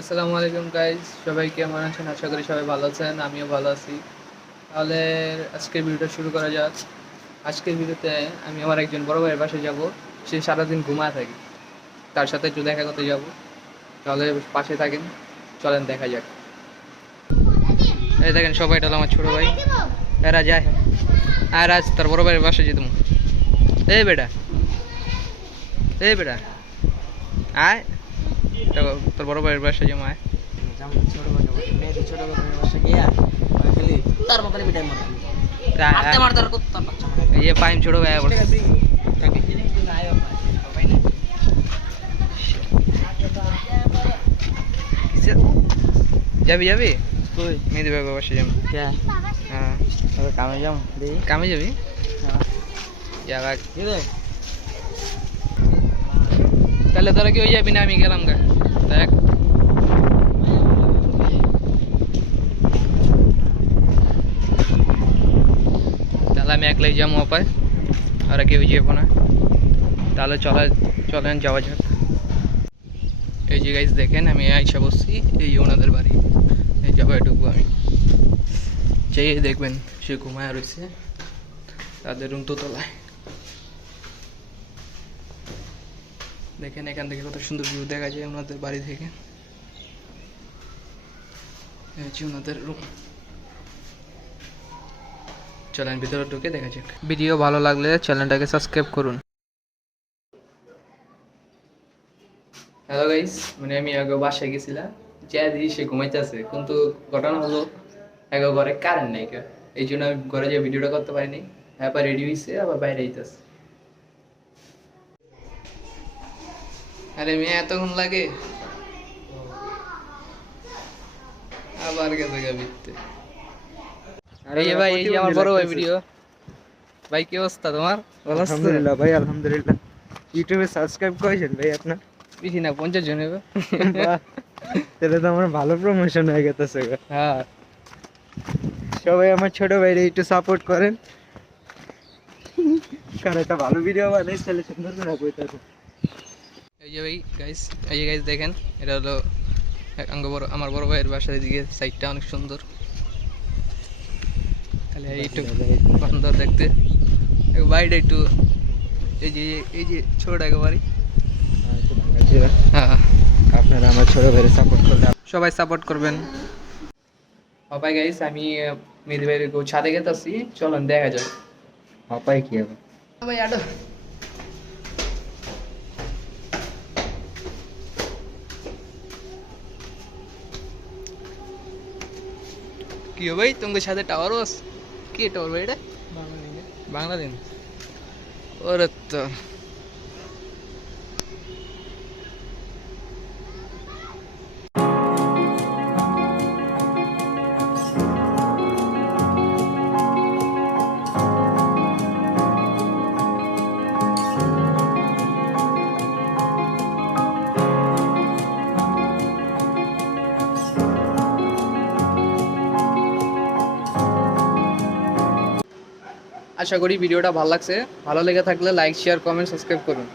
আসসালামু আলাইকুম গাইজ সবাই কেমন আছেন? আশা করি সবাই ভালো আছেন, আমিও ভালো আছি। তাহলে আজকের ভিডিওটা শুরু করা যাক। আজকের ভিডিওতে আমি আমার একজন বড় ভাইয়ের বাসায় যাব। সে সারাদিন ঘুমায় থাকে। তার সাথে একটু দেখা করতে যাব। তাহলে পাশে থাকেন। চলেন, দেখা যাক। এই দেখেন, সবাই হলো আমার ছোট ভাই। এরা যায়। আর আজ তার বড় ভাইয়ের বাসায় যেতাম এই বেটা। এই বেটা। আয়। তোর বড় ভাইয়ের এই যে পাইম ছোট ভাই বলছে। কিসে- যাবি যাবি? মেহেদি ভাই বাসায় যাবি। হ্যাঁ। কামে যাবি যাবা? তাহলে তোরা কি ওই যাবি না আমি গেলাম গা? দেখ। তাহলে আমি একলাই যাব অপায়, আর কেউ যাব না। তাহলে চলা, চলেন, যাওয়া যাক। এই যে গাইজ দেখেন, আমি আইসা বসছি, এই ওনাদের বাড়ি। এই যাব এটুকু আমি। যেয়ে দেখবেন সে ঘুমায় রয়েছে, তাদের রুম তো তলায়। দেখেন এখান থেকে কত সুন্দর ভিউ দেখা যায় ওনাদের বাড়ি থেকে। হচ্ছে ওনাদের রুম। চলেন ভিতরে ঢুকে দেখা যাক। ভিডিও ভালো লাগলে চ্যানেলটাকে সাবস্ক্রাইব করুন। হ্যালো গাইস মানে আমি আগে বাসায় গেছিলাম যা দিই সে ঘুমাইতেছে কিন্তু ঘটনা হলো আগে ঘরে কারেন্ট নাই। এই জন্য আমি ঘরে যে ভিডিওটা করতে পারিনি আবার রেডি হয়েছে আবার বাইরে আইতেছে। আরে মেয়ে এতক্ষণ লাগে? আবার গেছে গা বিতে এই ভাই এই যে আমার বড় ভাই ভিডিও ভাই কি অবস্থা তোমার? ভালো আছো? আলহামদুলিল্লাহ ভাই আলহামদুলিল্লাহ। ইউটিউবে সাবস্ক্রাইব করেছেন ভাই আপনার? বেশি না পঞ্চাশ জন হবে। তাহলে তো আমার ভালো প্রমোশন হয়ে গেছে হ্যাঁ। সবাই আমার ছোট ভাইরে একটু সাপোর্ট করেন। কারণ একটা ভালো ভিডিও বানাই তাহলে সুন্দর করে কইতাছে এই যে ভাই গাইস এই যে গাইস দেখেন এটা হলো বড় আমার বড় ভাইয়ের বাসার দিকে সাইডটা অনেক সুন্দর। তাহলে এইটু সুন্দর দেখতে। বাড়িটা একটু এই যে এই যে ছোট একেবারে। হ্যাঁ। আপনারা আমার ছোট ভাইরে সাপোর্ট করলে সবাই সাপোর্ট করবেন। সবাই গাইস আমি মেয়েদের বাইরে ছাদে গেতেছি চলুন দেখা যাক। পাপাই কি হবে? কি ভাই তোমার সাথে টাওয়ার বাস কি টাওয়ার ভাই এটা? বাংলাদেশ। ওরে তো। আশা করি ভিডিওটা ভালো লাগছে। ভালো লেগে থাকলে লাইক শেয়ার কমেন্ট সাবস্ক্রাইব করুন।